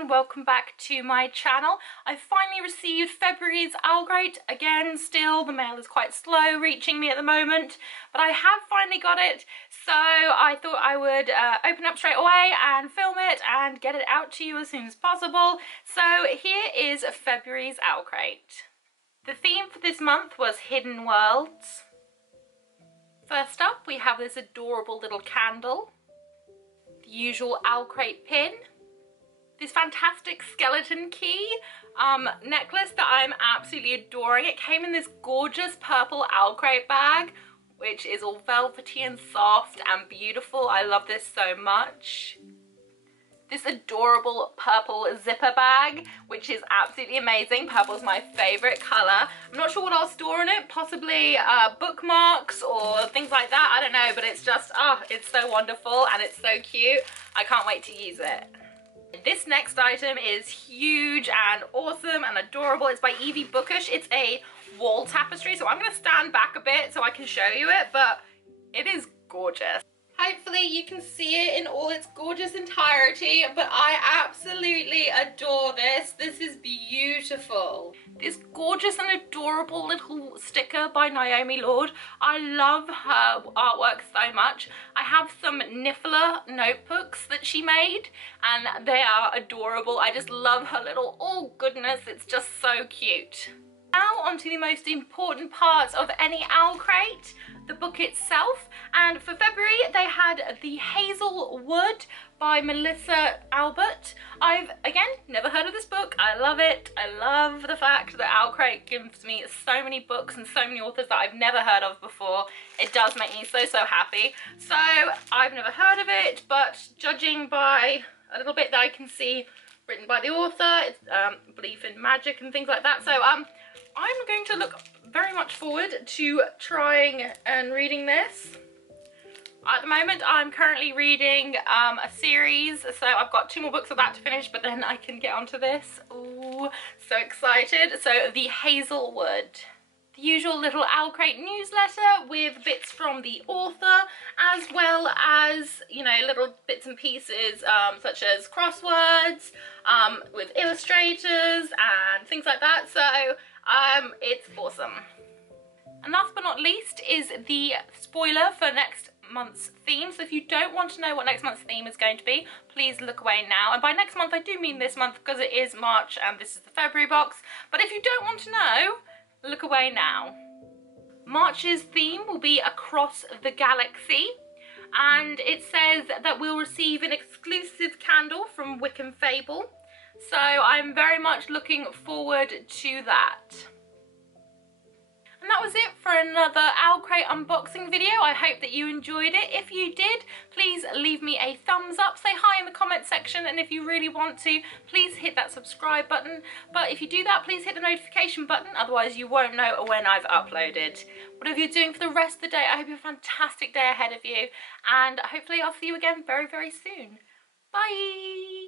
and welcome back to my channel. I finally received February's OwlCrate. Again, still the mail is quite slow reaching me at the moment, but I have finally got it, so I thought I would open up straight away and film it and get it out to you as soon as possible. So here is February's OwlCrate. The theme for this month was Hidden Worlds. First up, we have this adorable little candle, the usual OwlCrate pin, this fantastic skeleton key necklace that I'm absolutely adoring. It came in this gorgeous purple OwlCrate bag, which is all velvety and soft and beautiful. I love this so much. This adorable purple zipper bag, which is absolutely amazing. Purple is my favourite colour. I'm not sure what I'll store in it, possibly bookmarks or things like that, I don't know, but it's just, oh, it's so wonderful and it's so cute. I can't wait to use it. This next item is huge and awesome and adorable. It's by Evie Bookish. It's a wall tapestry, so I'm going to stand back a bit so I can show you it, but it is gorgeous. Hopefully you can see it in all its gorgeous entirety, but I absolutely adore this. This is beautiful. This gorgeous and adorable little sticker by Naomi Lord. I love her artwork so much. I have some Niffler notebooks that she made and they are adorable. I just love her little, oh goodness, it's just so cute. Now onto the most important part of any OwlCrate, the book itself. And for February they had The Hazel Wood by Melissa Albert. I've, again, never heard of this book. I love it. I love the fact that OwlCrate gives me so many books and so many authors that I've never heard of before. It does make me so happy. So I've never heard of it, but judging by a little bit that I can see written by the author, it's belief in magic and things like that. So I'm going to look very much forward to trying and reading this. At the moment I'm currently reading a series, so I've got 2 more books of that to finish, but then I can get onto this. Ooh, so excited. So The Hazel Wood. The usual little OwlCrate newsletter with bits from the author, as well as, you know, little bits and pieces such as crosswords with illustrators and things like that. So it's awesome. And last but not least is the spoiler for next month's theme. So if you don't want to know what next month's theme is going to be, please look away now. And by next month I do mean this month, because it is March and this is the February box. But if you don't want to know, look away now. March's theme will be Across the Galaxy, and it says that we'll receive an exclusive candle from Wickham Fable. So I'm very much looking forward to that. And that was it for another OwlCrate unboxing video. I hope that you enjoyed it. If you did, please leave me a thumbs up, say hi in the comment section, and if you really want to, please hit that subscribe button. But if you do that, please hit the notification button, otherwise you won't know when I've uploaded. Whatever you're doing for the rest of the day, I hope you have a fantastic day ahead of you, and hopefully I'll see you again very soon. Bye!